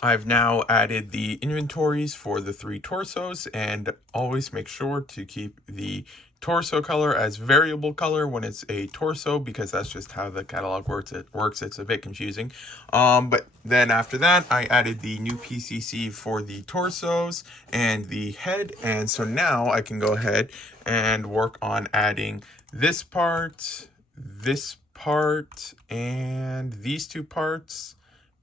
I've now added the inventories for the 3 torsos, and always make sure to keep the torso color as variable color when it's a torso, because that's just how the catalog works. It's a bit confusing. But then after that, I added the new PCC for the torsos and the head, and so now I can go ahead and work on adding this part, and these 2 parts.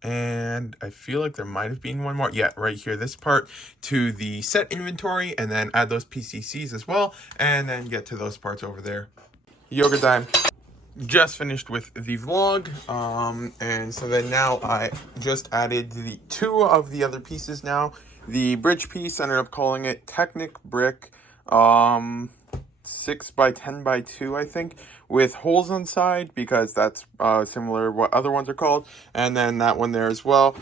And I feel like there might have been one more. Yeah, right here, this part to the set inventory, and then add those PCCs as well, and then get to those parts over there. Yoga time. Just finished with the vlog, and so then now I just added the 2 of the other pieces now. The bridge piece, I ended up calling it Technic Brick, 6 by 10 by 2, I think, with holes on side, because that's similar what other ones are called, and then that one there as well.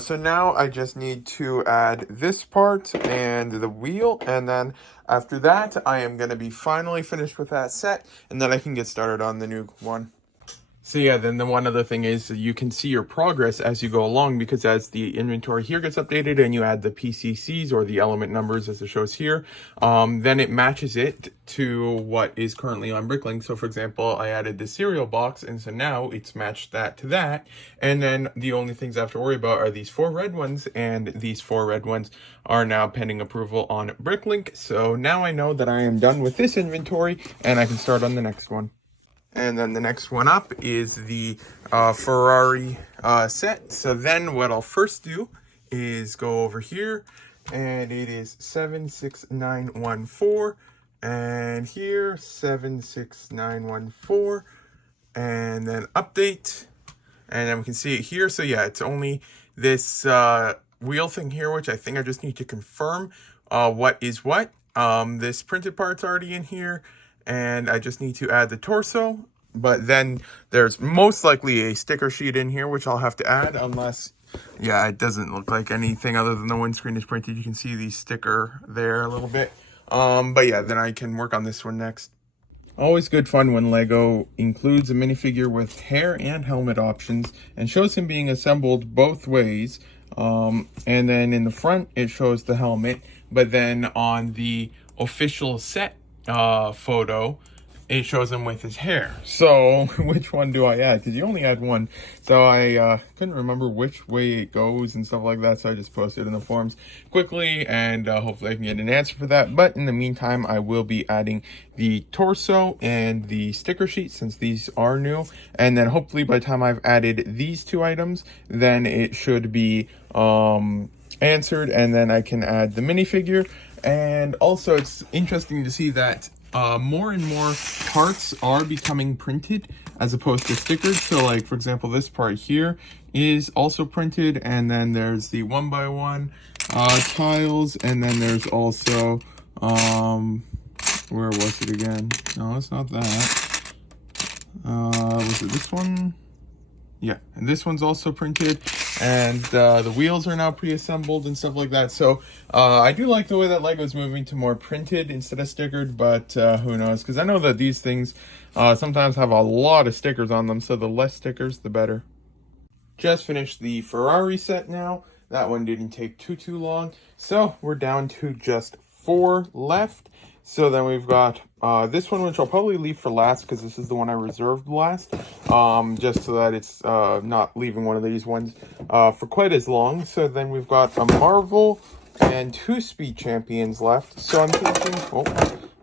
So now I just need to add this part and the wheel, and then after that I am going to be finally finished with that set, and then I can get started on the new one. So yeah, then the one other thing is you can see your progress as you go along, because as the inventory here gets updated and you add the PCCs or the element numbers as it shows here, then it matches it to what is currently on Bricklink. So for example, I added the cereal box, and so now it's matched that to that. And then the only things I have to worry about are these 4 red ones, and these 4 red ones are now pending approval on Bricklink. So now I know that I am done with this inventory and I can start on the next one. And then the next one up is the Ferrari set. So then what I'll first do is go over here, and it is 76914, and here 76914, and then update, and then we can see it here. So yeah, it's only this wheel thing here, which I think I just need to confirm what is what. This printed part's already in here, and I just need to add the torso. But then there's most likely a sticker sheet in here, which I'll have to add, unless, yeah, it doesn't look like anything other than the windscreen is printed. You can see the sticker there a little bit. But yeah, then I can work on this one next. Always good fun when LEGO includes a minifigure with hair and helmet options and shows him being assembled both ways. And then in the front, it shows the helmet, but then on the official set photo, it shows him with his hair. So which one do I add? Because you only add one. So I couldn't remember which way it goes and stuff like that. So I just posted in the forums quickly, and hopefully I can get an answer for that. But in the meantime, I will be adding the torso and the sticker sheet, since these are new. And then hopefully by the time I've added these 2 items, then it should be answered, and then I can add the minifigure. And also it's interesting to see that more and more parts are becoming printed as opposed to stickered. So like, for example, this part here is also printed, and then there's the 1x1 tiles, and then there's also where was it again? No, it's not that. Was it this one? Yeah, and this one's also printed, and the wheels are now pre-assembled and stuff like that. So I do like the way that LEGO's moving to more printed instead of stickered, but who knows? Because I know that these things sometimes have a lot of stickers on them, so the less stickers, the better. Just finished the Ferrari set now. That one didn't take too long. So we're down to just 4 left. So then we've got this one, which I'll probably leave for last, because this is the one I reserved last, just so that it's not leaving one of these ones for quite as long. So then we've got a Marvel and 2 Speed Champions left. So I'm thinking,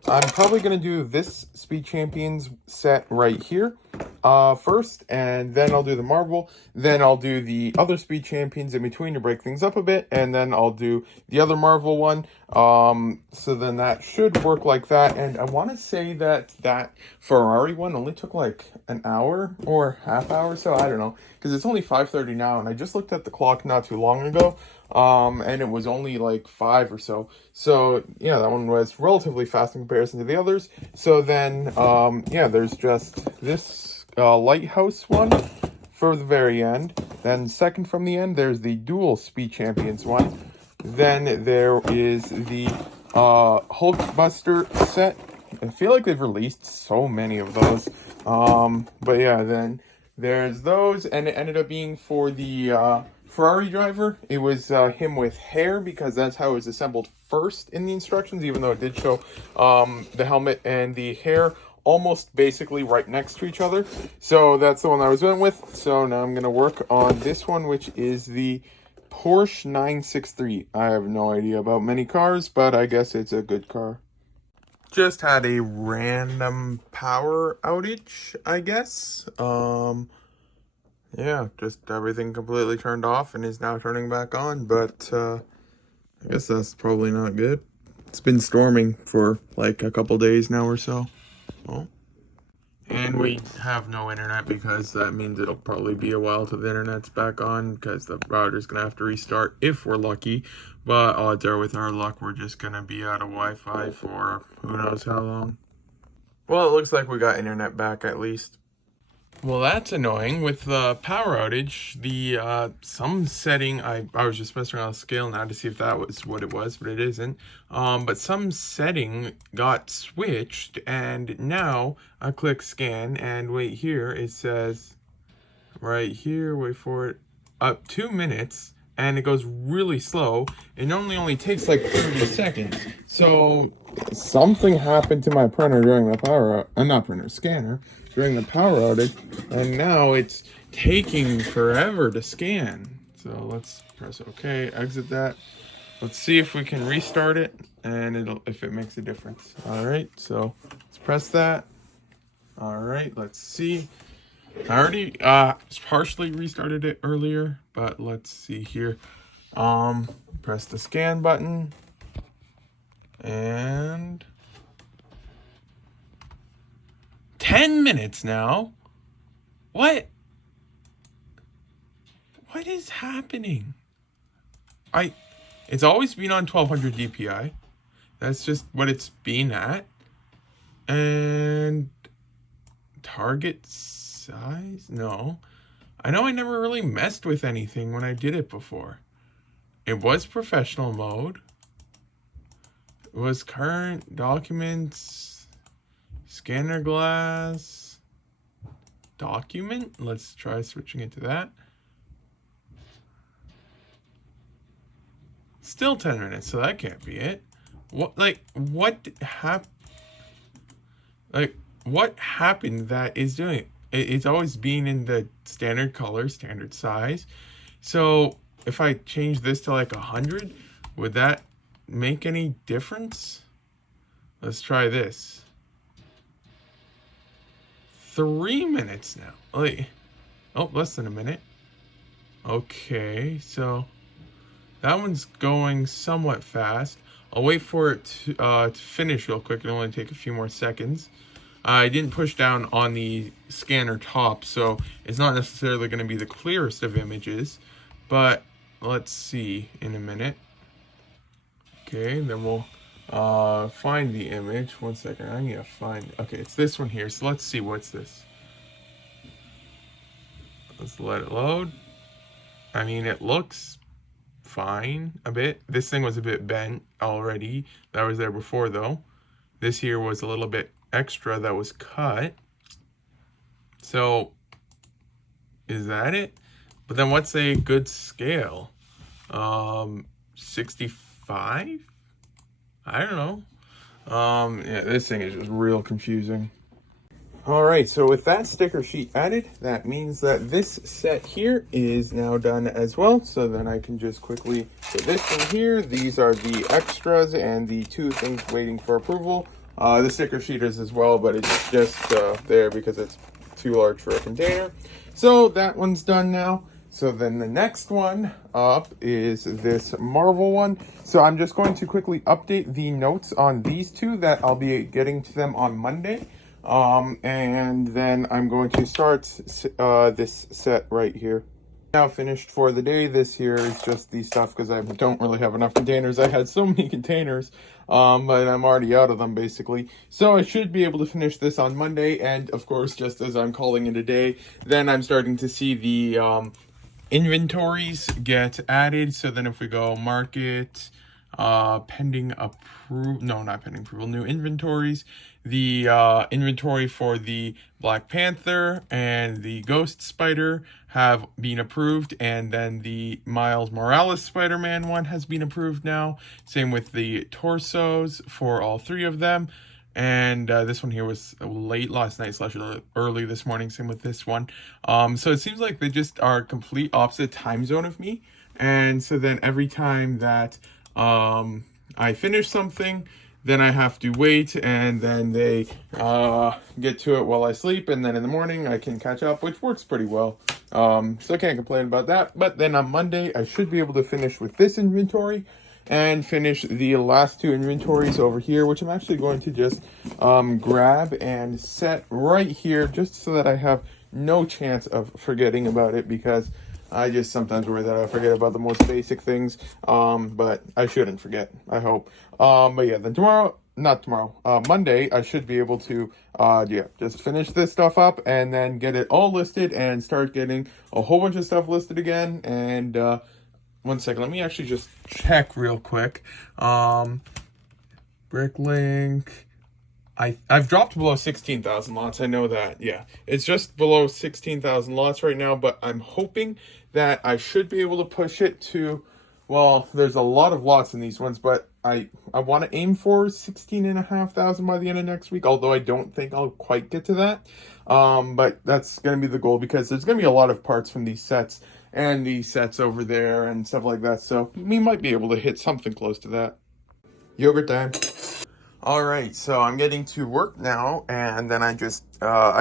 I'm probably going to do this Speed Champions set right here first, and then I'll do the Marvel, then I'll do the other Speed Champions in between to break things up a bit, and then I'll do the other Marvel one. So then that should work like that, and I want to say that that Ferrari one only took like an hour or half hour, so I don't know, because it's only 5:30 now, and I just looked at the clock not too long ago, and it was only like 5 or so. So yeah, that one was relatively fast in comparison to the others. So then yeah, there's just this lighthouse one for the very end. Then second from the end, there's the dual Speed Champions one. Then there is the Hulkbuster set. I feel like they've released so many of those. But yeah, then there's those, and it ended up being for the Ferrari driver. It was him with hair, because that's how it was assembled first in the instructions, even though it did show the helmet and the hair almost basically right next to each other. So that's the one I was going with. So now I'm going to work on this one, which is the Porsche 963. I have no idea about many cars, but I guess it's a good car. Just had a random power outage, I guess. Yeah, just everything completely turned off and is now turning back on, but I guess that's probably not good. It's been storming for like a couple days now or so. Well, and we have no internet, because that means it'll probably be a while till the internet's back on, because the router's gonna have to restart if we're lucky. But odds are, with our luck, we're just gonna be out of Wi-Fi for who knows how long. Well, it looks like we got internet back at least. Well, that's annoying. With the power outage, the some setting, I was just messing around with the scale now to see if that was what it was, but it isn't. But some setting got switched, and now I click scan, and wait here, it says right here, wait for it, up 2 minutes, and it goes really slow. It normally only takes like 30 seconds. So something happened to my printer during the power, not printer, scanner, during the power outage, and now it's taking forever to scan. So let's press OK, exit that. Let's see if we can restart it, and if it makes a difference. All right, so let's press that. All right, let's see. I already partially restarted it earlier, but let's see here. Press the scan button, and 10 minutes now. What is happening? It's always been on 1200 DPI. That's just what it's been at. And target size? No. I know I never really messed with anything when I did it before. It was professional mode. It was current documents, scanner glass, document. Let's try switching it to that. Still 10 minutes, so that can't be it. What happened that is doing it? It's always been in the standard color, standard size. So if I change this to like 100, would that make any difference? Let's try this. 3 minutes now. Less than a minute. Okay, so that one's going somewhat fast. I'll wait for it to finish real quick. It'll only take a few more seconds. I didn't push down on the scanner top, so it's not necessarily going to be the clearest of images, but let's see in a minute. Okay, then we'll find the image. 1 second, I need to find, okay, it's this one here, so let's see, what's this? Let's let it load. I mean, it looks fine a bit. This thing was a bit bent already. That was there before though. This here was a little bit extra that was cut. So is that it? But then what's a good scale? 65? I don't know. Yeah, this thing is just real confusing. All right, so with that sticker sheet added, that means that this set here is now done as well. So then I can just quickly put this in here. These are the extras and the 2 things waiting for approval. The sticker sheet is as well, but it's just there because it's too large for a container. So that one's done now. So then the next one up is this Marvel one. So I'm just going to quickly update the notes on these 2 that I'll be getting to them on Monday. And then I'm going to start this set right here. Now finished for the day. This here is just the stuff because I don't really have enough containers. I had so many containers, but I'm already out of them basically. So I should be able to finish this on Monday. And of course, just as I'm calling it a day, then I'm starting to see the inventories get added. So then if we go market, pending approval. No, not pending approval. New inventories. The inventory for the Black Panther and the Ghost Spider have been approved, and then the Miles Morales Spider-Man one has been approved now. Same with the torsos for all three of them. And this one here was late last night / early this morning. Same with this one. So it seems like they just are complete opposite time zone of me. And so then every time that I finish something, then I have to wait, and then they get to it while I sleep, and then in the morning I can catch up, which works pretty well. So I can't complain about that. But then on Monday, I should be able to finish with this inventory and finish the last two inventories over here, which I'm actually going to just grab and set right here, just so that I have no chance of forgetting about it, because I just sometimes worry that I forget about the most basic things, but I shouldn't forget, I hope. But yeah, then Monday, I should be able to, just finish this stuff up and then get it all listed and start getting a whole bunch of stuff listed again. And, 1 second, let me actually just check real quick. Bricklink. I've dropped below 16,000 lots. I know that. Yeah, it's just below 16,000 lots right now, but I'm hoping that I should be able to push it to, well, there's a lot of lots in these ones, but I want to aim for 16,500 by the end of next week, although I don't think I'll quite get to that. But that's going to be the goal, because there's going to be a lot of parts from these sets and these sets over there and stuff like that. So we might be able to hit something close to that. Yogurt time. All right, so I'm getting to work now, and then I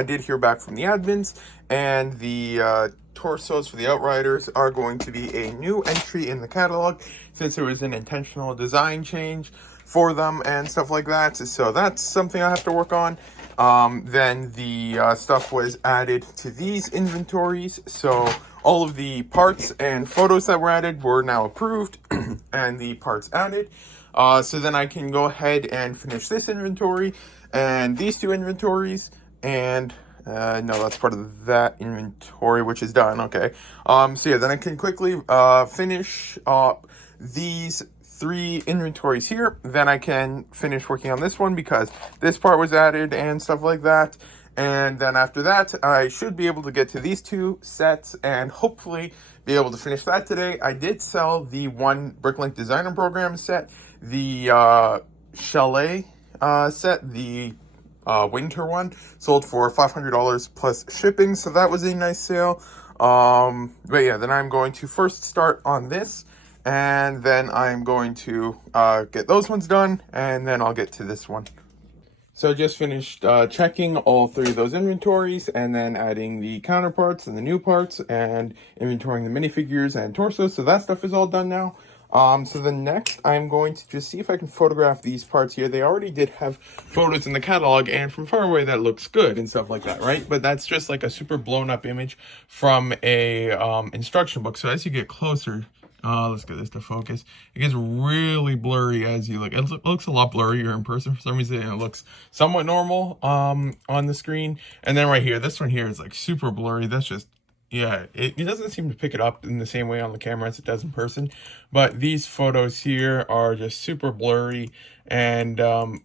did hear back from the admins, and the torsos for the Outriders are going to be a new entry in the catalog, since there was an intentional design change for them and stuff like that. So that's something I have to work on. Then the stuff was added to these inventories, so all of the parts and photos that were added were now approved and the parts added. So then I can go ahead and finish this inventory and these two inventories, and no, that's part of that inventory, which is done. Okay. So yeah, then I can quickly finish these three inventories here. Then I can finish working on this one, because this part was added and stuff like that. And then after that, I should be able to get to these two sets and hopefully be able to finish that today. I did sell the one Bricklink Designer Program set, the Chalet set, the winter one, sold for $500 plus shipping, so that was a nice sale. But yeah, then I'm going to first start on this, and then I'm going to get those ones done, and then I'll get to this one. So I just finished checking all three of those inventories, and then adding the counterparts and the new parts, and inventorying the minifigures and torsos. So that stuff is all done now. So the next, I'm going to just see if I can photograph these parts here. They already did have photos in the catalog, and from far away that looks good and stuff like that, right? But that's just like a super blown up image from a instruction book. So as you get closer, let's get this to focus. It gets really blurry as you look. It looks a lot blurrier in person for some reason. It looks somewhat normal on the screen. And then right here, this one here is like super blurry. That's just, yeah, it doesn't seem to pick it up in the same way on the camera as it does in person. But these photos here are just super blurry. And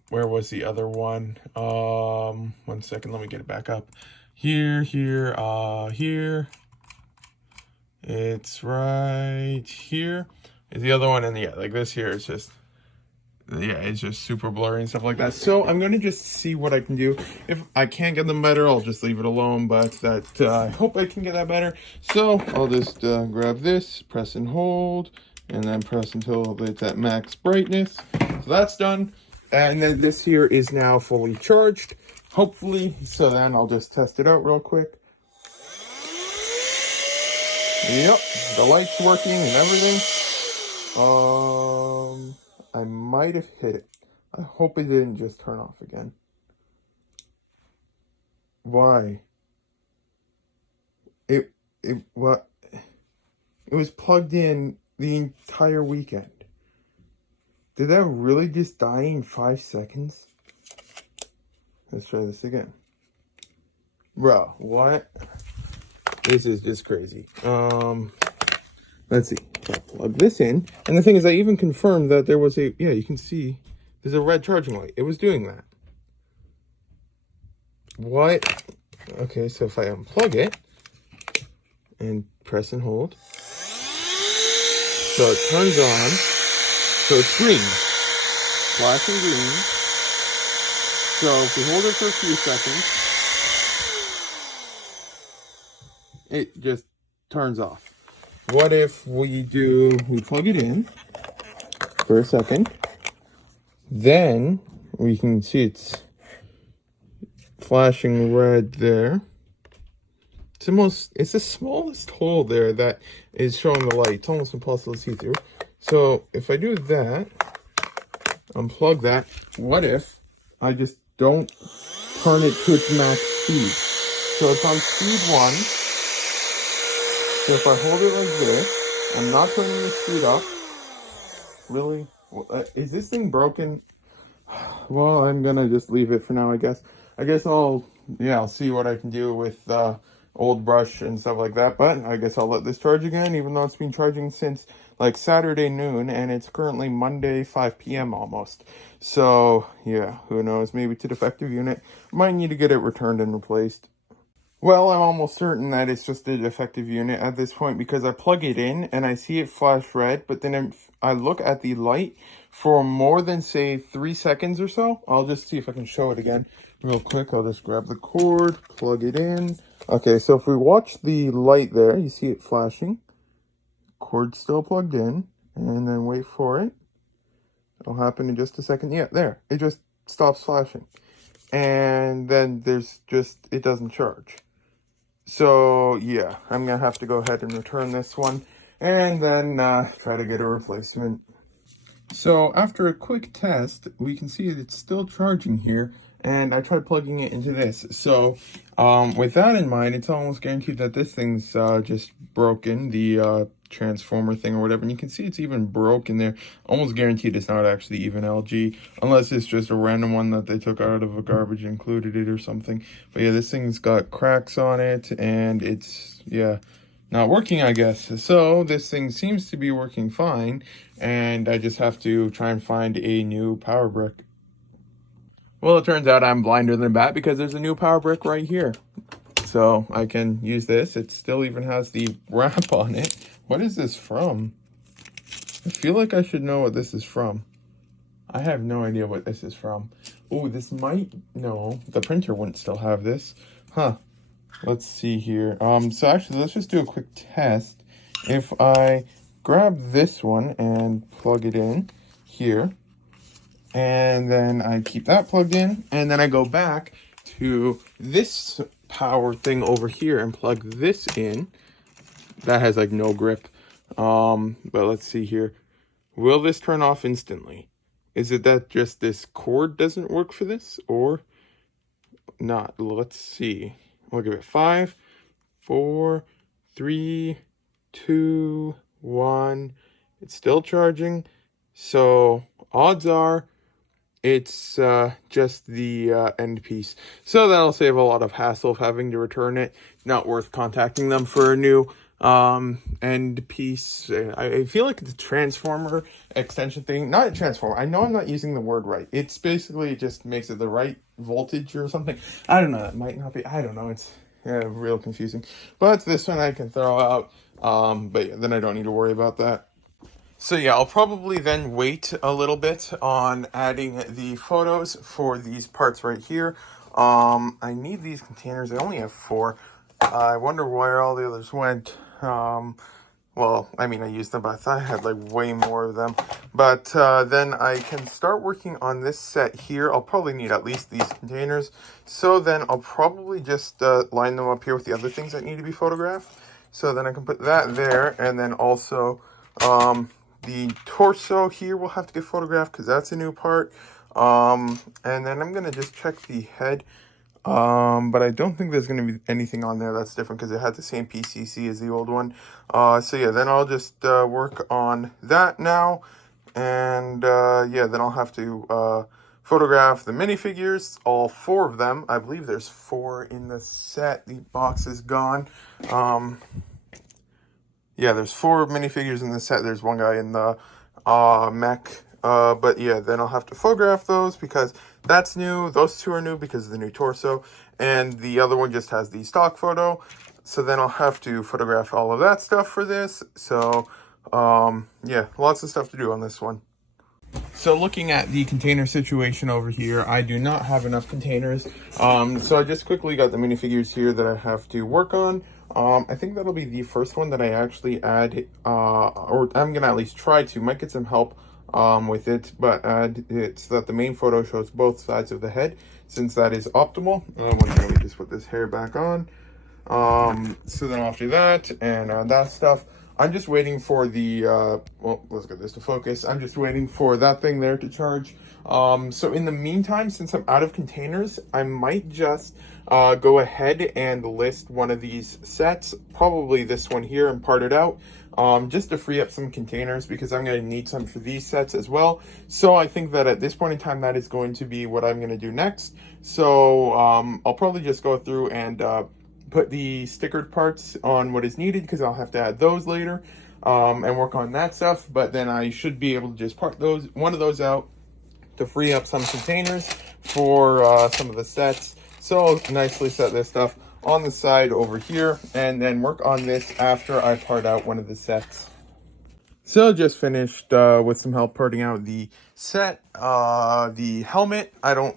where was the other one? 1 second, let me get it back up. Here. It's right here is the other one, and yeah, like this here is just, yeah, it's just super blurry and stuff like that. So I'm going to just see what I can do. If I can't get them better, I'll just leave it alone, but that I hope I can get that better. So I'll just grab this, press and hold, and then press until it's at max brightness. So that's done. And then this here is now fully charged, hopefully. So then I'll just test it out real quick. Yep, the light's working and everything. I might have hit it. I hope it didn't just turn off again. Why? It was plugged in the entire weekend. Did that really just die in 5 seconds? Let's try this again. Bro, what? This is just crazy. let's see. So I'll plug this in. And the thing is, I even confirmed that there was a, yeah, you can see there's a red charging light. It was doing that. What? Okay, so if I unplug it and press and hold, so it turns on, so it's green, flashing green. So if we hold it for a few seconds, it just turns off. What if we plug it in for a second, then we can see it's flashing red there. It's the smallest hole there that is showing the light. It's almost impossible to see through. So if I do that, unplug that, what if I just don't turn it to its max speed? So it's on speed 1. So if I hold it like this, I'm not turning the speed up. Really? Is this thing broken? Well, I'm gonna just leave it for now, I guess. I'll see what I can do with old brush and stuff like that. But I guess I'll let this charge again, even though it's been charging since like Saturday noon, and it's currently Monday 5 p.m. almost. So yeah, who knows? Maybe it's a defective unit. Might need to get it returned and replaced. Well, I'm almost certain that it's just a defective unit at this point, because I plug it in and I see it flash red, but then I look at the light for more than, say, 3 seconds or so. I'll just see if I can show it again real quick. I'll just grab the cord, plug it in. Okay, so if we watch the light there, you see it flashing. Cord still plugged in, and then wait for it. It'll happen in just a second. Yeah, there. It just stops flashing. And then it doesn't charge. So yeah, I'm gonna have to go ahead and return this one, and then try to get a replacement. So after a quick test, we can see it's still charging here, and I tried plugging it into this. So with that in mind, it's almost guaranteed that this thing's just broken, the transformer thing or whatever. And you can see it's even broken there. Almost guaranteed it's not actually even LG, unless it's just a random one that they took out of a garbage and included it or something. But yeah, this thing's got cracks on it, and it's, yeah, not working, I guess. So this thing seems to be working fine, and I just have to try and find a new power brick. Well, it turns out I'm blinder than a bat, because there's a new power brick right here. So I can use this. It still even has the wrap on it. What is this from? I feel like I should know what this is from. I have no idea what this is from. Oh, this might, no, the printer wouldn't still have this. Huh. Let's see here. So actually, let's just do a quick test. If I grab this one and plug it in here, and then I keep that plugged in, and then I go back to this power thing over here and plug this in. That has like no grip. But let's see here. Will this turn off instantly? Is it that just this cord doesn't work for this, or not? Let's see. We'll give it 5, 4, 3, 2, 1. It's still charging. So odds are it's just the end piece. So that'll save a lot of hassle of having to return it. Not worth contacting them for a new end piece. I feel like it's a transformer extension thing. Not a transformer. I know I'm not using the word right. It's basically just makes it the right voltage or something. I don't know. It might not be. I don't know. It's real confusing. But this one I can throw out. But yeah, then I don't need to worry about that. So yeah, I'll probably then wait a little bit on adding the photos for these parts right here. I need these containers. I only have 4. I wonder where all the others went. Well, I mean, I used them, but I thought I had like way more of them. But then I can start working on this set here. I'll probably need at least these containers. So then I'll probably just line them up here with the other things that need to be photographed. So then I can put that there, and then also the torso here will have to get photographed because that's a new part. And then I'm going to just check the head. But I don't think there's going to be anything on there that's different because it had the same PCC as the old one. So yeah, then I'll just work on that now. And yeah, then I'll have to photograph the minifigures, all 4 of them. I believe there's 4 in the set. The box is gone. yeah, there's 4 minifigures in the set. There's one guy in the mech. But yeah, then I'll have to photograph those because that's new. Those 2 are new because of the new torso. And the other one just has the stock photo. So then I'll have to photograph all of that stuff for this. So, yeah, lots of stuff to do on this one. So looking at the container situation over here, I do not have enough containers. So I just quickly got the minifigures here that I have to work on. I think that'll be the first one that I actually add, or I'm gonna at least try to. Might get some help with it, but add it so that the main photo shows both sides of the head, since that is optimal. Let me just put this hair back on. So then after that, and that stuff, I'm just waiting for the, well, let's get this to focus. I'm just waiting for that thing there to charge. So in the meantime, since I'm out of containers, I might just go ahead and list one of these sets, probably this one here, and part it out, just to free up some containers, because I'm going to need some for these sets as well. So I think that at this point in time, that is going to be what I'm going to do next. So I'll probably just go through and put the stickered parts on what is needed, because I'll have to add those later, and work on that stuff. But then I should be able to just part one of those out to free up some containers for some of the sets. So I'll nicely set this stuff on the side over here, and then work on this after I part out one of the sets. So just finished with some help parting out the set, the helmet. I don't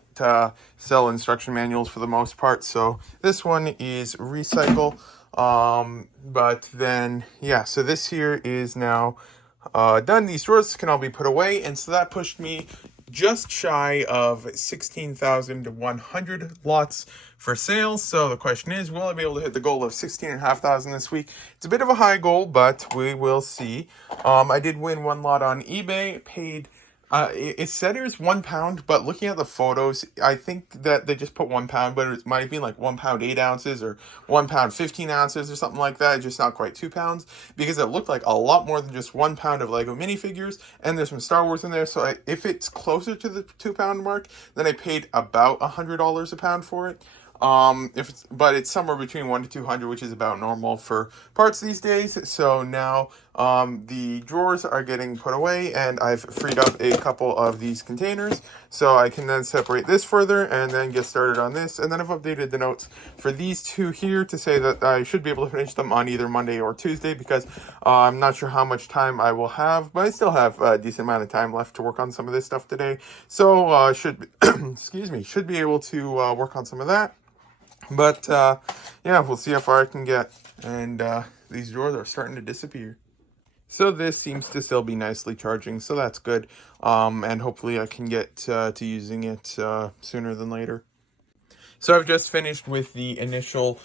sell instruction manuals for the most part, so this one is recycle. But then, yeah, so this here is now done. These drawers can all be put away, and so that pushed me just shy of 16,100 lots for sale. So the question is, will I be able to hit the goal of 16,500 this week? It's a bit of a high goal, but we will see. I did win one lot on eBay, paid, it said it was £1, but looking at the photos, I think that they just put £1, but it might be like £1 8 ounces or £1 15 ounces or something like that. Just not quite £2, because it looked like a lot more than just £1 of Lego minifigures, and there's some Star Wars in there. So if it's closer to the £2 mark, then I paid about $100 a pound for it. But it's somewhere between 1 to 200, which is about normal for parts these days. So now the drawers are getting put away, and I've freed up a couple of these containers, so I can then separate this further and then get started on this. And then I've updated the notes for these 2 here to say that I should be able to finish them on either Monday or Tuesday, because I'm not sure how much time I will have, but I still have a decent amount of time left to work on some of this stuff today. So should should be able to work on some of that. But yeah, we'll see how far I can get. And these drawers are starting to disappear. So this seems to still be nicely charging, so that's good. And hopefully I can get to using it sooner than later. So I've just finished with the initial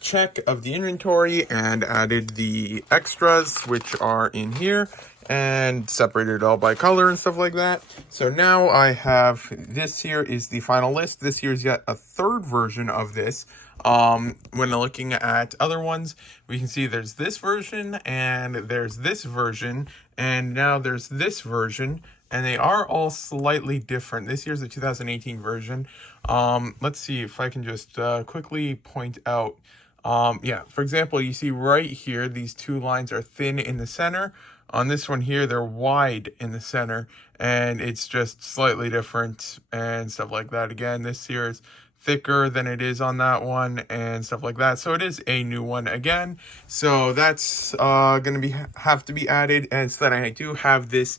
check of the inventory and added the extras, which are in here, and separated it all by color and stuff like that. So now I have, this here is the final list. This here is yet a 3rd version of this. When looking at other ones, we can see there's this version, and there's this version, and now there's this version, and they are all slightly different. This here's the 2018 version. Let's see if I can just quickly point out. Yeah, for example, you see right here, these 2 lines are thin in the center. On this one here, they're wide in the center, and it's just slightly different and stuff like that. Again, this here is thicker than it is on that one and stuff like that. So it is a new one again. So that's going to have to be added. And so that I do have this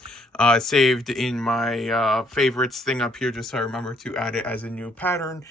saved in my favorites thing up here, just so I remember to add it as a new pattern,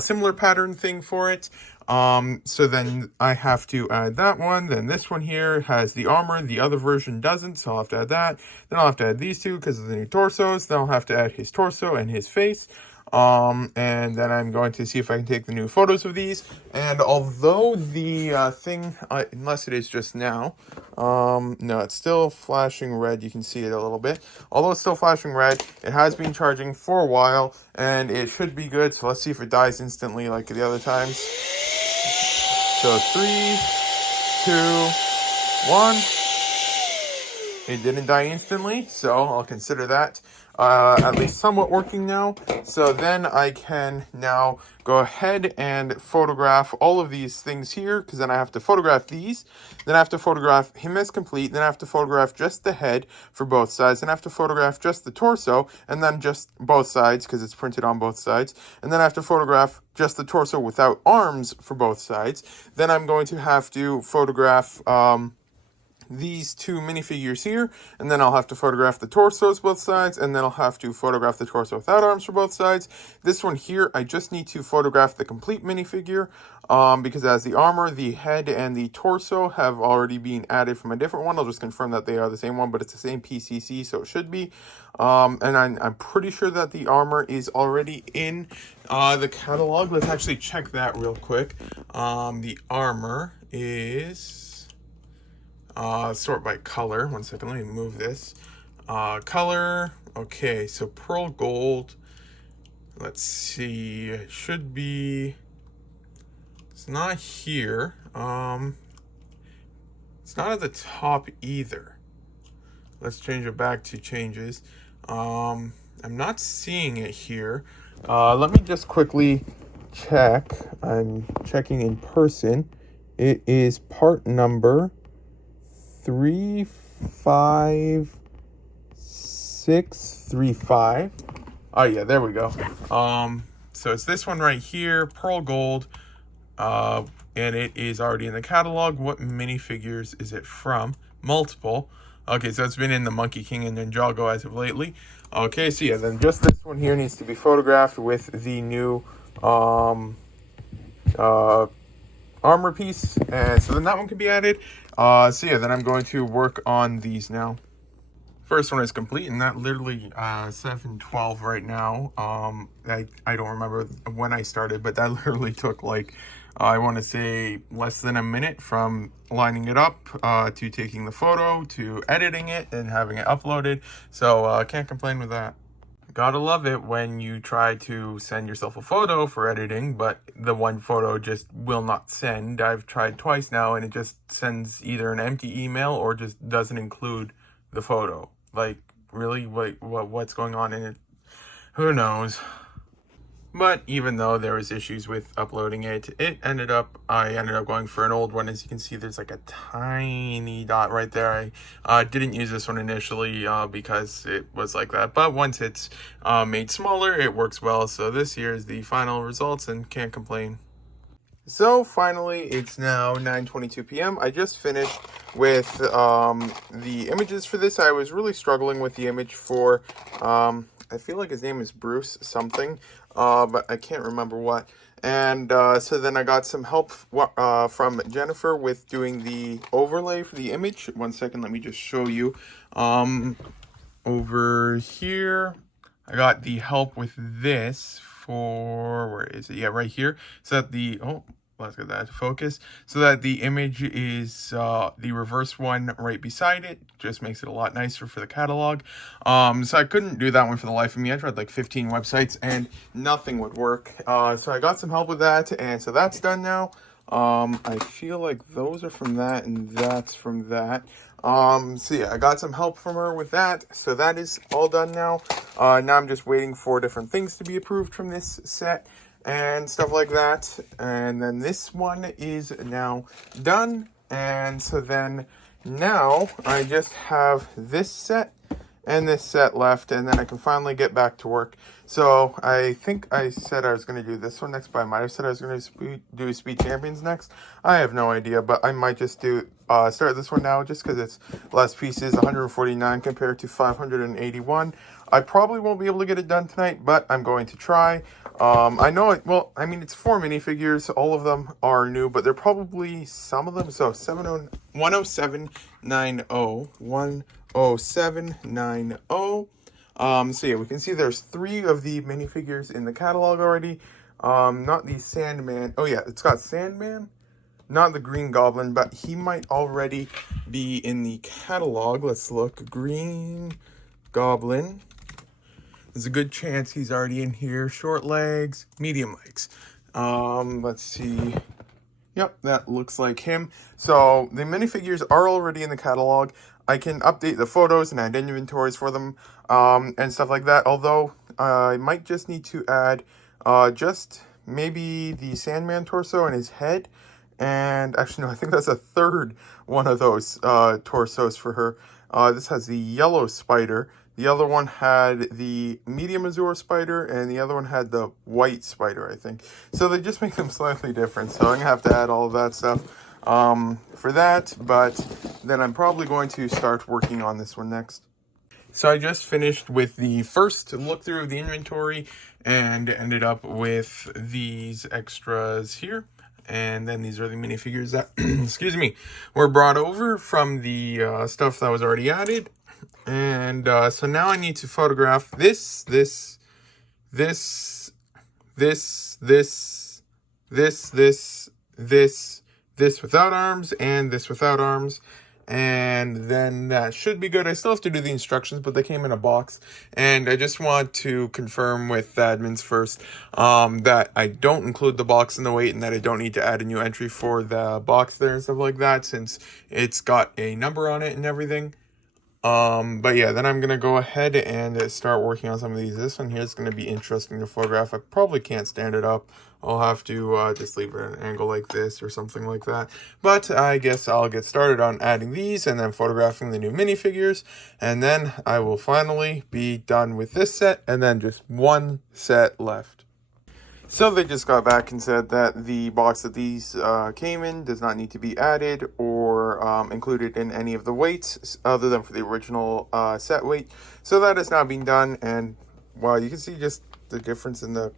similar pattern thing for it. So then I have to add that one. Then this one here has the armor. The other version doesn't, so I'll have to add that. Then I'll have to add these 2 because of the new torsos. Then I'll have to add his torso and his face. And then I'm going to see if I can take the new photos of these. And although the thing, unless it is just now, no, it's still flashing red. You can see it a little bit. Although it's still flashing red, it has been charging for a while, and it should be good. So let's see if it dies instantly like the other times. So 3, 2, 1. It didn't die instantly, so I'll consider that at least somewhat working now. So then I can now go ahead and photograph all of these things here, because then I have to photograph these, then I have to photograph him as complete, then I have to photograph just the head for both sides, then I have to photograph just the torso, and then just both sides, because it's printed on both sides, and then I have to photograph just the torso without arms for both sides. Then I'm going to have to photograph these two minifigures here, and then I'll have to photograph the torsos both sides, and then I'll have to photograph the torso without arms for both sides. This one here, I just need to photograph the complete minifigure, because as the armor, the head, and the torso have already been added from a different one. I'll just confirm that they are the same one, but it's the same PCC, so it should be. And I'm pretty sure that the armor is already in the catalog. Let's actually check that real quick. The armor is... sort by color. One second, let me move this. Color, okay, so pearl gold. Let's see, it should be, it's not here. It's not at the top either. Let's change it back to changes. I'm not seeing it here. Let me just quickly check. I'm checking in person. It is part number 35635. Oh yeah, there we go. So it's this one right here, pearl gold, and it is already in the catalog. What minifigures is it from? Multiple. Okay, so it's been in the Monkey King and Ninjago as of lately. Okay, so yeah, then just this one here needs to be photographed with the new armor piece, and so then that one can be added. So yeah, then I'm going to work on these now. First one is complete, and that literally 7:12 right now. I don't remember when I started, but that literally took like I want to say less than a minute from lining it up to taking the photo to editing it and having it uploaded. So can't complain with that. Gotta love it when you try to send yourself a photo for editing, but the one photo just will not send. I've tried twice now, and it just sends either an empty email or just doesn't include the photo. Like, really? What's going on in it? Who knows? But even though there was issues with uploading it, I ended up going for an old one. As you can see, there's like a tiny dot right there. I didn't use this one initially because it was like that. But once it's made smaller, it works well. So this here is the final results, and can't complain. So finally, it's now 9:22 p.m. I just finished with the images for this. I was really struggling with the image for, I feel like his name is Bruce something, but I can't remember what. And so then I got some help from Jennifer with doing the overlay for the image. One second, let me just show you. Over here, I got the help with this for, where is it? Yeah, right here. So that the, let's get that to focus. So that the image is the reverse one right beside it. Just makes it a lot nicer for the catalog. So I couldn't do that one for the life of me. I tried like 15 websites and nothing would work. So I got some help with that, and so that's done now. I feel like those are from that and that's from that. So yeah, I got some help from her with that. So that is all done now. Now I'm just waiting for different things to be approved from this set and stuff like that. And then this one is now done. And so then now I just have this set and this set left, and then I can finally get back to work. So I think I said I was going to do this one next, but I might have said I was going to do Speed Champions next. I have no idea, but I might just do start this one now just because it's less pieces, 149 compared to 581. I probably won't be able to get it done tonight, but I'm going to try. I know it, well, I mean, it's 4 minifigures. All of them are new, but they're probably some of them. So 10790, 10790. So yeah, we can see there's 3 of the minifigures in the catalog already. Not the Sandman. Oh yeah, it's got Sandman, not the Green Goblin, but he might already be in the catalog. Let's look. Green Goblin. There's a good chance he's already in here. Short legs, medium legs. Let's see. Yep, that looks like him. So the minifigures are already in the catalog. I can update the photos and add inventories for them, and stuff like that. Although I might just need to add just maybe the Sandman torso and his head. And actually, no, I think that's a third one of those torsos for her. This has the yellow spider. The other one had the medium azure spider, and the other one had the white spider, I think. So they just make them slightly different. So I'm gonna have to add all of that stuff for that. But then I'm probably going to start working on this one next. So I just finished with the first look through of the inventory and ended up with these extras here. And then these are the minifigures that, excuse me, were brought over from the stuff that was already added. And so now I need to photograph this without arms, and this without arms. And then that should be good. I still have to do the instructions, but they came in a box. And I just want to confirm with the admins first that I don't include the box in the weight, and that I don't need to add a new entry for the box there and stuff like that, since it's got a number on it and everything. But yeah, then I'm gonna go ahead and start working on some of these. This one here is gonna be interesting to photograph. I probably can't stand it up. I'll have to just leave it at an angle like this or something like that. But I guess I'll get started on adding these and then photographing the new minifigures. And then I will finally be done with this set, and then just one set left. So they just got back and said that the box that these came in does not need to be added or included in any of the weights other than for the original set weight. So that is now being done, and wow, you can see just the difference in the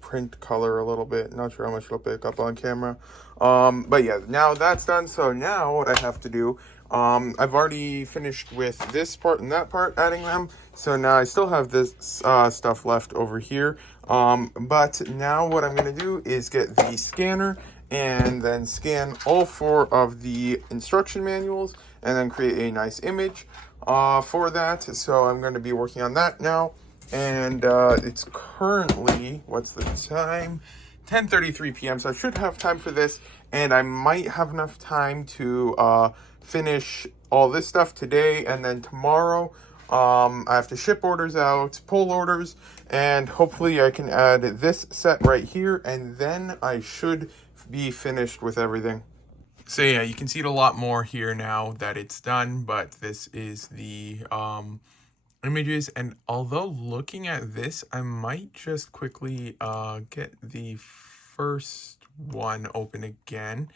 print color a little bit. Not sure how much it'll pick up on camera. But yeah, now that's done. So now what I have to do, I've already finished with this part and that part, adding them. So now I still have this stuff left over here. But now what I'm going to do is get the scanner and then scan all 4 of the instruction manuals and then create a nice image for that. So I'm going to be working on that now. And it's currently, what's the time? 10:33 p.m. So I should have time for this, and I might have enough time to finish all this stuff today, and then tomorrow I have to ship orders out, pull orders, and hopefully I can add this set right here, and then I should be finished with everything. So yeah, you can see it a lot more here now that it's done, but this is the images. And although looking at this, I might just quickly get the first one open again,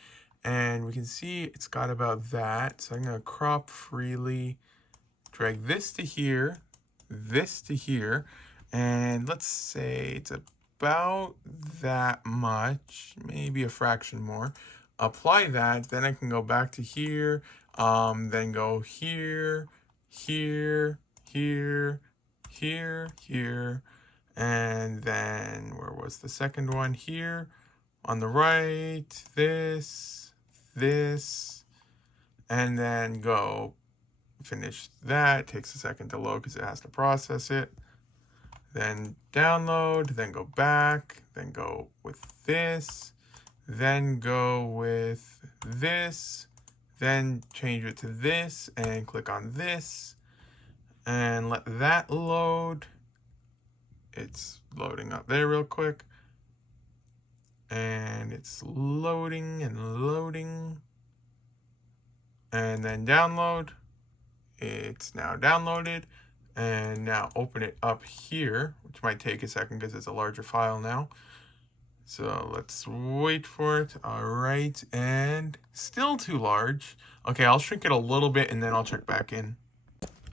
and we can see it's got about that. So I'm gonna crop freely, drag this to here, and let's say it's about that much, maybe a fraction more. Apply that, then I can go back to here, then go here, here, and then where was the second one? Here on the right, this, and then go finish that. Takes a second to load because it has to process it. Then download, then go back, then go with this, then go with this, then change it to this and click on this and let that load. It's loading up there real quick, and it's loading and loading, and then download. It's now downloaded, and now open it up here, which might take a second because it's a larger file now. So let's wait for it. All right, and still too large. Okay, I'll shrink it a little bit and then I'll check back in.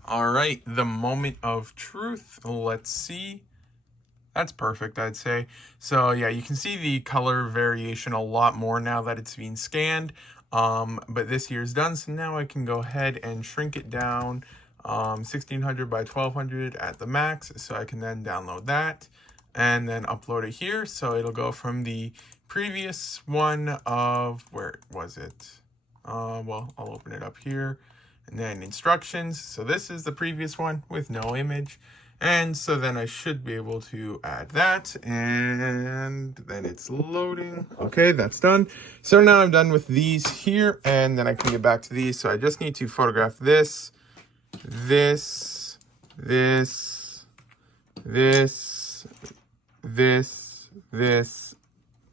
All right, the moment of truth. Let's see. That's perfect, I'd say. So yeah, you can see the color variation a lot more now that it's being scanned. But this here is done, so now I can go ahead and shrink it down 1600 by 1200 at the max, so I can then download that and then upload it here. So it'll go from the previous one of, where was it? Well, I'll open it up here, and then instructions. So this is the previous one with no image. And so then I should be able to add that, and then it's loading. Okay, that's done. So now I'm done with these here, and then I can get back to these. So I just need to photograph this, this, this, this, this,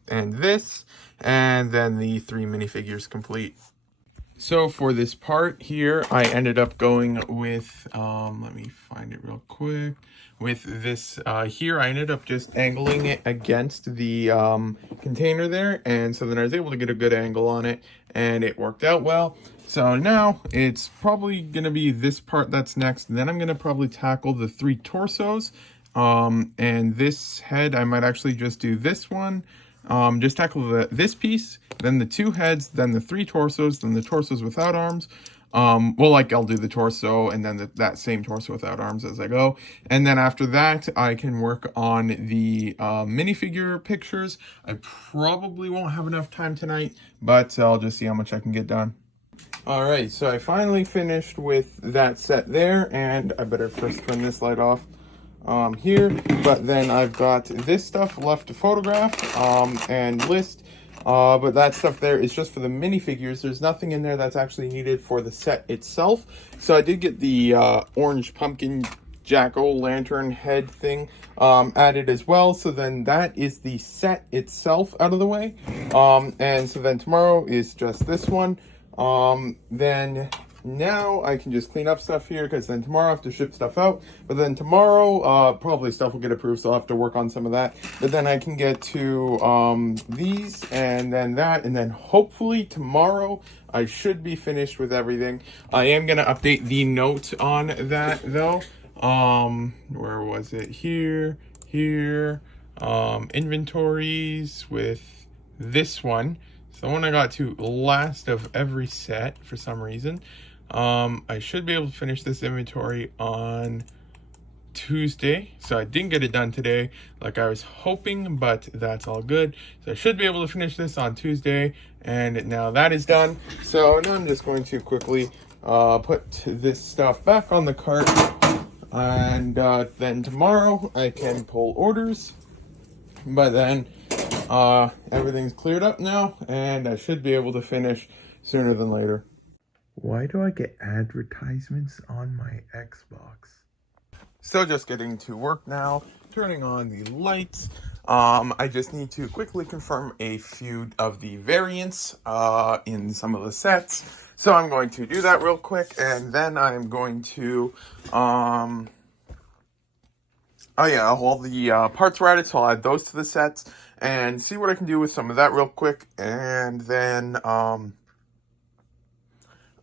and this, and then the 3 minifigures complete. So for this part here, I ended up going with, let me find it real quick. With this here, I ended up just angling it against the container there. And so then I was able to get a good angle on it, and it worked out well. So now it's probably going to be this part that's next. Then I'm going to probably tackle the 3 torsos. And this head, I might actually just do this one. Just tackle this piece, then the 2 heads, then the 3 torsos, then the torsos without arms. Well, like I'll do the torso and then that same torso without arms as I go. And then after that, I can work on the minifigure pictures. I probably won't have enough time tonight, but I'll just see how much I can get done. All right, so I finally finished with that set there, and I better first turn this light off. Here, but then I've got this stuff left to photograph and list, but that stuff there is just for the minifigures. There's nothing in there that's actually needed for the set itself. So I did get the orange pumpkin jack-o'-lantern head thing added as well. So then that is the set itself out of the way, and so then tomorrow is just this one. Then now I can just clean up stuff here, because then tomorrow I have to ship stuff out. But then tomorrow, probably stuff will get approved, so I'll have to work on some of that. But then I can get to these, and then that, and then hopefully tomorrow I should be finished with everything. I am going to update the note on that, though. Where was it? Here, inventories with this one. So the one I got to last of every set for some reason. I should be able to finish this inventory on Tuesday. So I didn't get it done today like I was hoping, but that's all good. So I should be able to finish this on Tuesday, and now that is done. So now I'm just going to quickly put this stuff back on the cart, and then tomorrow I can pull orders. But then everything's cleared up now, and I should be able to finish sooner than later. Why do I get advertisements on my Xbox? So just getting to work now, turning on the lights. I just need to quickly confirm a few of the variants in some of the sets. So I'm going to do that real quick, and then I'm going to oh yeah, all the parts were added, so I'll add those to the sets and see what I can do with some of that real quick. And then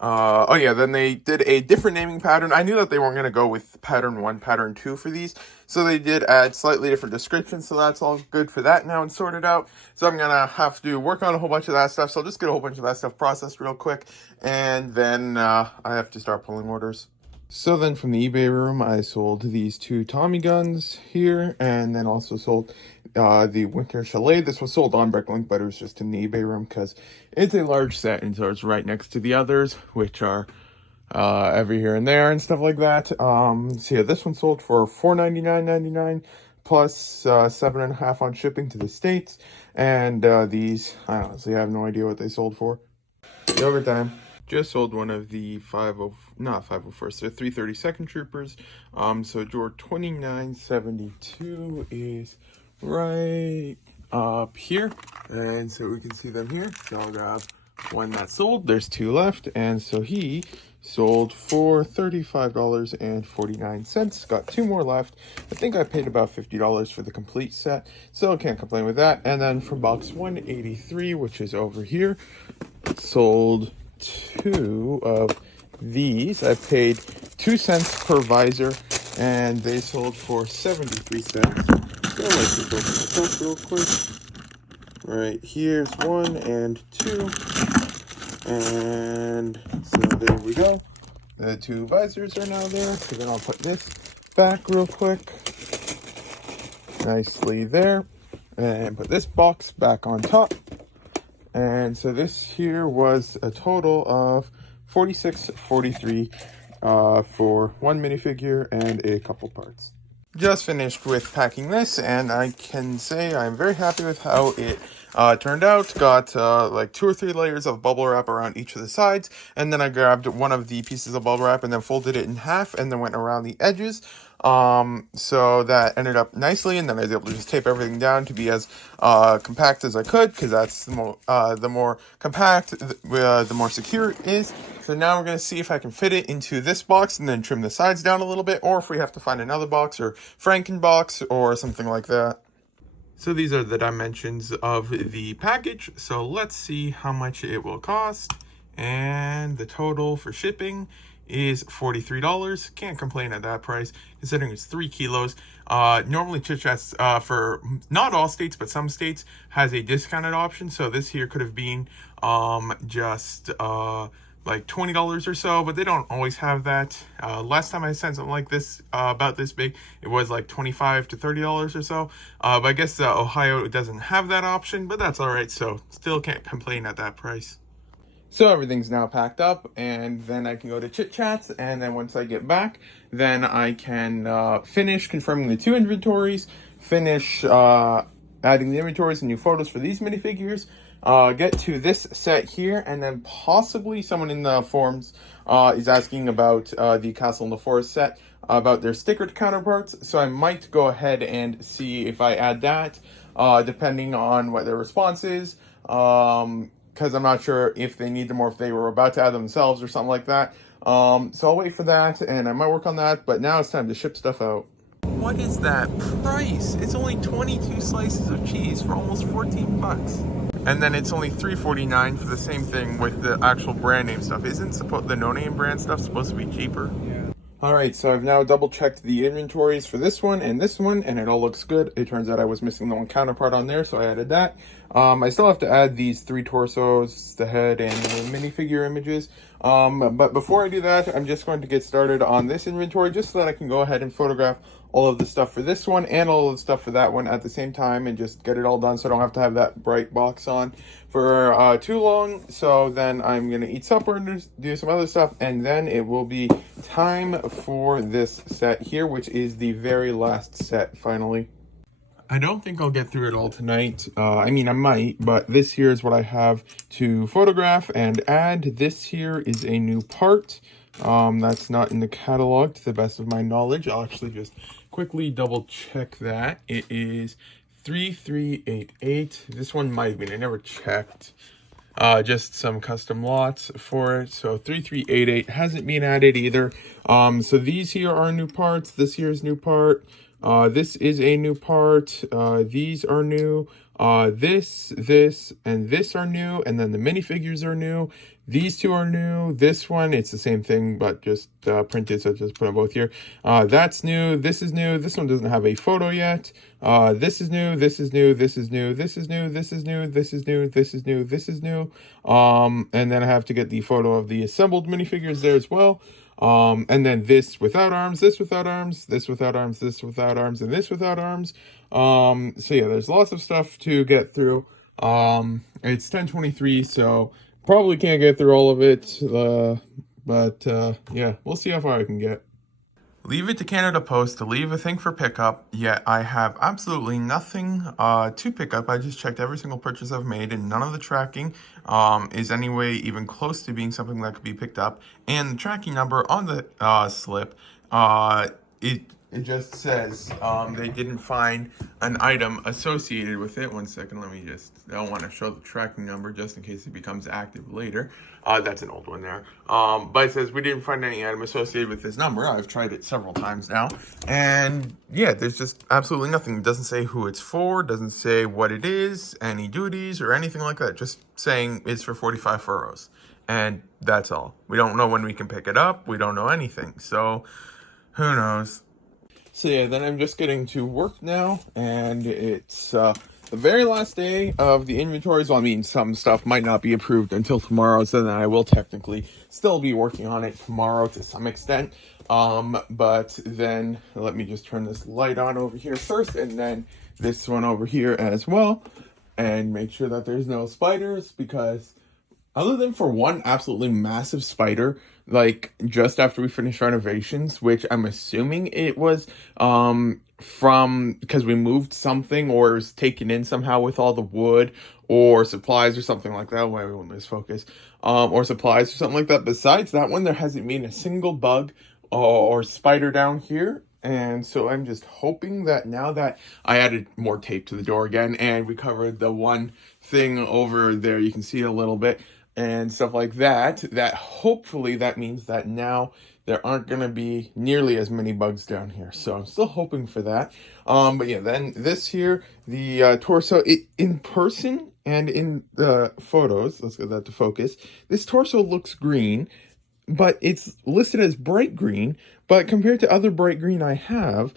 oh yeah, then they did a different naming pattern. I knew that they weren't going to go with pattern 1, pattern 2 for these, so they did add slightly different descriptions, so that's all good for that now and sorted out. So I'm going to have to work on a whole bunch of that stuff, so I'll just get a whole bunch of that stuff processed real quick, and then I have to start pulling orders. So then from the eBay room, I sold these 2 Tommy guns here, and then also sold the Winter Chalet. This was sold on Bricklink, but it was just in the eBay room because it's a large set, and so it's right next to the others, which are every here and there and stuff like that. So yeah, this one sold for $499.99 plus $7.50 on shipping to the States. And these, I honestly have no idea what they sold for. Overtime. Just sold one of the 332nd Troopers. So drawer 2972 is right up here, and so we can see them here. So I'll grab one that sold. There's 2 left, and so he sold for $35.49. Got 2 more left. I think I paid about $50 for the complete set, so I can't complain with that. And then from box 183, which is over here, sold 2 of these. I paid 2 cents per visor, and they sold for 73 cents. So let's just open this up real quick. Right, here's 1 and 2. And so there we go. The 2 visors are now there. So then I'll put this back real quick. Nicely there. And put this box back on top. And so this here was a total of $46.43 for 1 minifigure and a couple parts. Just finished with packing this, and I can say I'm very happy with how it turned out. Got like 2 or 3 layers of bubble wrap around each of the sides, and then I grabbed one of the pieces of bubble wrap and then folded it in half and then went around the edges. So that ended up nicely, and then I was able to just tape everything down to be as compact as I could, because that's the more compact, the more secure it is. So now we're going to see if I can fit it into this box and then trim the sides down a little bit, or if we have to find another box or Franken box or something like that. So these are the dimensions of the package. So let's see how much it will cost. And the total for shipping is $43. Can't complain at that price, considering it's 3 kilos. Normally Chit Chats, for not all states, but some states, has a discounted option. So this here could have been just like $20 or so, but they don't always have that. Last time I sent something like this, about this big, it was like $25 to $30 or so. But I guess Ohio doesn't have that option, but that's all right. So still can't complain at that price. So everything's now packed up, and then I can go to Chit Chats, and then once I get back, then I can finish confirming the 2 inventories, finish adding the inventories and new photos for these minifigures, get to this set here, and then possibly someone in the forums is asking about the Castle in the Forest set, about their stickered counterparts, so I might go ahead and see if I add that, depending on what their response is. Because I'm not sure if they need them or if they were about to add them themselves or something like that. So I'll wait for that, and I might work on that, but now it's time to ship stuff out. What is that price? It's only 22 slices of cheese for almost 14 bucks. And then it's only $3.49 for the same thing with the actual brand name stuff. Isn't the no-name brand stuff supposed to be cheaper? Yeah. Alright, so I've now double-checked the inventories for this one, and it all looks good. It turns out I was missing the one counterpart on there, so I added that. I still have to add these 3 torsos, the head, and the minifigure images. But before I do that, I'm just going to get started on this inventory, just so that I can go ahead and photograph all of the stuff for this one and all of the stuff for that one at the same time, and just get it all done so I don't have to have that bright box on for too long. So then I'm gonna eat supper and do some other stuff, and then it will be time for this set here, which is the very last set finally. I don't think I'll get through it all tonight. I mean, I might, but this here is what I have to photograph and add. This here is a new part. That's not in the catalog to the best of my knowledge. I'll actually just quickly double check that. It is 3388. This one might have been, I never checked. Just some custom lots for it. So 3388 hasn't been added either. So these here are new parts. This here is new part. This is a new part. These are new. This, and this are new. And then the minifigures are new. These 2 are new. This one, it's the same thing, but just printed, so I just put them both here. That's new. This is new. This one doesn't have a photo yet. This is new. This is new. This is new. This is new. This is new. This is new. This is new. This is new. And then I have to get the photo of the assembled minifigures there as well. And then this without arms, this without arms, this without arms, this without arms, and this without arms. So yeah, there's lots of stuff to get through. It's 10:23, so probably can't get through all of it. But yeah, we'll see how far I can get. Leave it to Canada Post to leave a thing for pickup, yet I have absolutely nothing to pick up. I just checked every single purchase I've made, and none of the tracking is anyway even close to being something that could be picked up. And the tracking number on the slip, it just says they didn't find an item associated with it. One second, I don't want to show the tracking number just in case it becomes active later. That's an old one there. But it says we didn't find any item associated with this number. I've tried it several times now. And yeah, there's just absolutely nothing. It doesn't say who it's for, doesn't say what it is, any duties or anything like that. Just saying it's for 45 furrows. And that's all. We don't know when we can pick it up. We don't know anything. So who knows? So yeah, then I'm just getting to work now, and it's the very last day of the inventories. Well, I mean, some stuff might not be approved until tomorrow, so then I will technically still be working on it tomorrow to some extent. But then let me just turn this light on over here first, and then this one over here as well, and make sure that there's no spiders, because other than for one absolutely massive spider like just after we finished renovations, which I'm assuming it was from because we moved something or it was taken in somehow with all the wood or supplies or something like that. Why we won't lose focus. Or supplies or something like that. Besides that one, there hasn't been a single bug or spider down here. And so I'm just hoping that now that I added more tape to the door again and we covered the one thing over there, you can see a little bit and stuff like that, that hopefully that means that now there aren't going to be nearly as many bugs down here. So I'm still hoping for that. But yeah, then this here, the torso, in person and in the photos, let's get that to focus, this torso looks green, but it's listed as bright green, but compared to other bright green I have,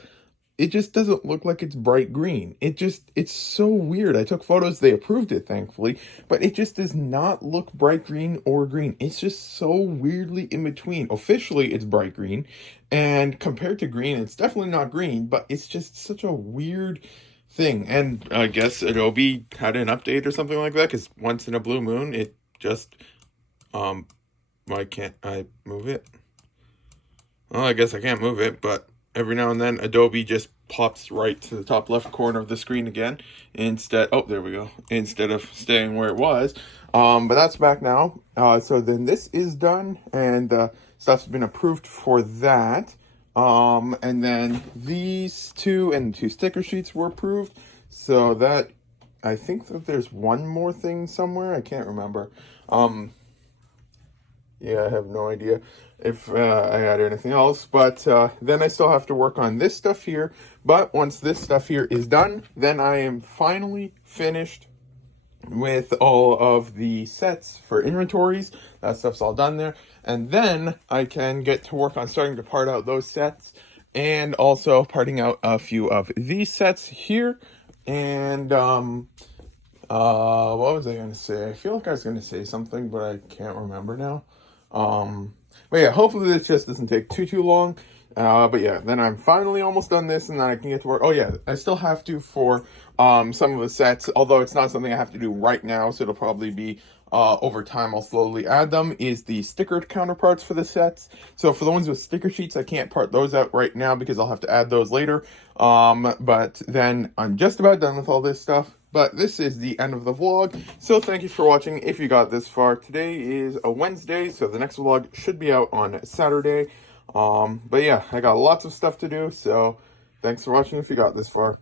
it just doesn't look like it's bright green. It's so weird. I took photos, they approved it, thankfully, but it just does not look bright green or green. It's just so weirdly in between. Officially, it's bright green, and compared to green, it's definitely not green, but it's just such a weird thing. And I guess Adobe had an update or something like that, because once in a blue moon, it just, why can't I move it? Well, I guess I can't move it, but every now and then Adobe just pops right to the top left corner of the screen again instead. Oh, there we go. Instead of staying where it was. But that's back now. So then this is done and stuff's been approved for that. And then these two and 2 sticker sheets were approved. So that, I think that there's one more thing somewhere. I can't remember. Yeah, I have no idea if I had anything else, but then I still have to work on this stuff here. But once this stuff here is done, then I am finally finished with all of the sets for inventories. That stuff's all done there. And then I can get to work on starting to part out those sets and also parting out a few of these sets here. And what was I going to say? I feel like I was going to say something, but I can't remember now. But yeah, hopefully this just doesn't take too long. But yeah, then I'm finally almost done this and then I can get to work. Oh yeah, I still have to for some of the sets, although it's not something I have to do right now, so it'll probably be over time I'll slowly add them, is the stickered counterparts for the sets. So for the ones with sticker sheets, I can't part those out right now because I'll have to add those later. But then I'm just about done with all this stuff. But this is the end of the vlog, so thank you for watching if you got this far. Today is a Wednesday, so the next vlog should be out on Saturday. But yeah, I got lots of stuff to do, so thanks for watching if you got this far.